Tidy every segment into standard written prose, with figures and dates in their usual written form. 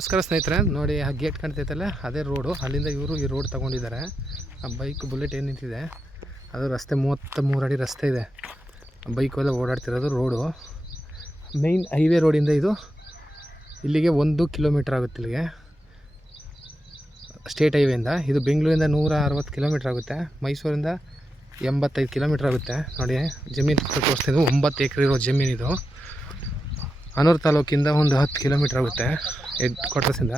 ನಮಸ್ಕಾರ ಸ್ನೇಹಿತರೆ, ನೋಡಿ ಆ ಗೇಟ್ ಕಾಣ್ತೈತಲ್ಲ ಅದೇ ರೋಡು. ಅಲ್ಲಿಂದ ಇವರು ಈ ರೋಡ್ ತೊಗೊಂಡಿದ್ದಾರೆ. ಆ ಬೈಕ್ ಬುಲೆಟ್ ಏನು ನಿಂತಿದೆ ಅದು ರಸ್ತೆ 33 ಅಡಿ ರಸ್ತೆ ಇದೆ. ಬೈಕೆಲ್ಲ ಓಡಾಡ್ತಿರೋದು ರೋಡು. ಮೈನ್ ಹೈವೇ ರೋಡಿಂದ ಇದು ಇಲ್ಲಿಗೆ 1 ಕಿಲೋಮೀಟ್ರ್ ಆಗುತ್ತೆ. ಇಲ್ಲಿಗೆ ಸ್ಟೇಟ್ ಹೈವೇಯಿಂದ ಇದು ಬೆಂಗಳೂರಿಂದ 160 ಕಿಲೋಮೀಟ್ರ್ ಆಗುತ್ತೆ. ಮೈಸೂರಿಂದ 85 ಕಿಲೋಮೀಟ್ರ್ ಆಗುತ್ತೆ. ನೋಡಿ ಜಮೀನು ತೋರಿಸ್ತಿದ್ದು 9 ಎಕರೆ ಇರೋ ಜಮೀನಿದು. ಹನೂರು ತಾಲೂಕಿಂದ ಒಂದು 10 ಕಿಲೋಮೀಟ್ರ್ ಆಗುತ್ತೆ ಹೆಡ್ ಕ್ವಾರ್ಟರ್ಸಿಂದ.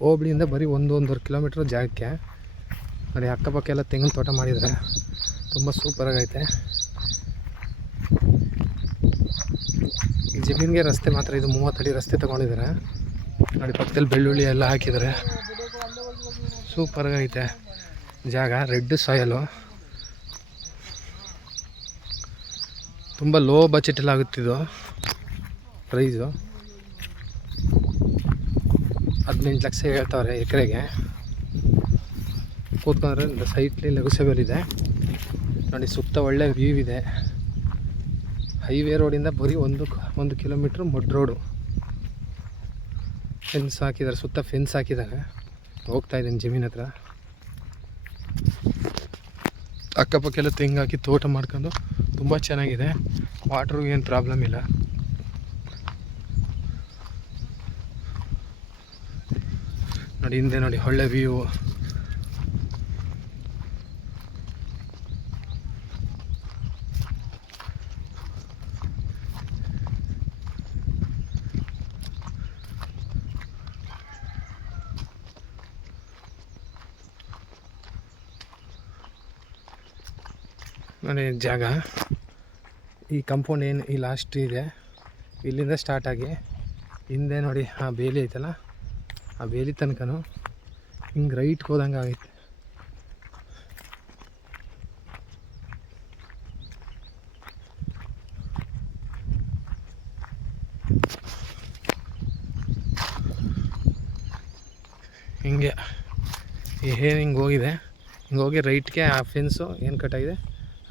ಹೋಬಳಿಯಿಂದ ಬರೀ 1-1.5 ಕಿಲೋಮೀಟ್ರ್ ಜಾಗಕ್ಕೆ. ನೋಡಿ ಅಕ್ಕಪಕ್ಕ ಎಲ್ಲ ತೆಂಗಿನ ತೋಟ ಮಾಡಿದರೆ ತುಂಬ ಸೂಪರಾಗೈತೆ. ಈ ಜಮೀನಿಗೆ ರಸ್ತೆ ಮಾತ್ರ ಇದು 30 ಅಡಿ ರಸ್ತೆ ತೊಗೊಂಡಿದ್ದಾರೆ. ನೋಡಿ ಪಕ್ಕದಲ್ಲಿ ಬೆಳ್ಳುಳ್ಳಿ ಎಲ್ಲ ಹಾಕಿದ್ದಾರೆ. ಸೂಪರಾಗೈತೆ ಜಾಗ. ರೆಡ್ ಸಾಯಲು ತುಂಬ ಲೋ ಬಜೆಟಲ್ಲಿ ಆಗುತ್ತಿದ್ದು. ಪ್ರೈಸು 18 ಲಕ್ಷ ಹೇಳ್ತಾವ್ರೆ ಎಕರೆಗೆ. ಕೂತ್ಕೊಂಡ್ರೆ ಸೈಟ್ಲಿ ನೆಗೋಸಿಯಬಲ್ ಇದೆ. ನೋಡಿ ಸುತ್ತ ಒಳ್ಳೆ ವ್ಯೂ ಇದೆ. ಹೈವೇ ರೋಡಿಂದ ಬರೀ 1 ಕಿಲೋಮೀಟ್ರ್ ಮಡ್ ರೋಡು. ಫೆನ್ಸ್ ಹಾಕಿದ್ದಾರೆ, ಸುತ್ತ ಫೆನ್ಸ್ ಹಾಕಿದ್ದಾರೆ. ಹೋಗ್ತಾ ಇದ್ದೀನಿ ಜಮೀನ್ ಹತ್ರ. ಅಕ್ಕಪಕ್ಕೆಲ್ಲ ತೆಂಗು ಹಾಕಿ ತೋಟ ಮಾಡ್ಕೊಂಡು ತುಂಬ ಚೆನ್ನಾಗಿದೆ. ವಾಟ್ರಿಗೂ ಏನು ಪ್ರಾಬ್ಲಮ್ ಇಲ್ಲ. ನೋಡಿ ಹಿಂದೆ ನೋಡಿ ಒಳ್ಳೆ ವ್ಯೂ. ನೋಡಿ ಜಾಗ. ಈ ಕಾಂಪೌಂಡ್ ಏನು ಈ ಲಾಸ್ಟ್ ಇದೆ, ಇಲ್ಲಿಂದ ಸ್ಟಾರ್ಟ್ ಆಗಿ ಹಿಂದೆ ನೋಡಿ ಆ ಬೇಲಿ ಐತಲ್ಲ, ಆ ಬೇಲಿ ತನಕನೂ ಹಿಂಗೆ ರೈಟ್ಗೆ ಹೋದಂಗೆ ಆಗೈತೆ. ಹಿಂಗೆ ಏನು ಹಿಂಗೆ ಹೋಗಿದೆ. ಹಿಂಗೆ ಹೋಗಿ ರೈಟ್ಗೆ ಆ ಫೆನ್ಸು ಏನು ಕಟ್ಟಾಗಿದೆ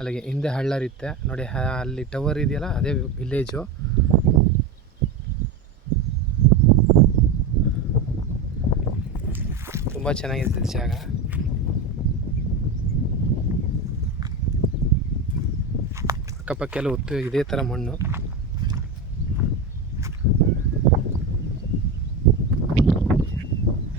ಅಲ್ಲಿಗೆ. ಹಿಂದೆ ಹಳ್ಳ ಇರುತ್ತೆ ನೋಡಿ, ಅಲ್ಲಿ ಟವರ್ ಇದೆಯಲ್ಲ ಅದೇ ವಿಲೇಜು. ತುಂಬ ಚೆನ್ನಾಗಿದೆ ಜಾಗ. ಅಕ್ಕಪಕ್ಕೆಲ್ಲ ಇದೇ ಥರ ಮಣ್ಣು.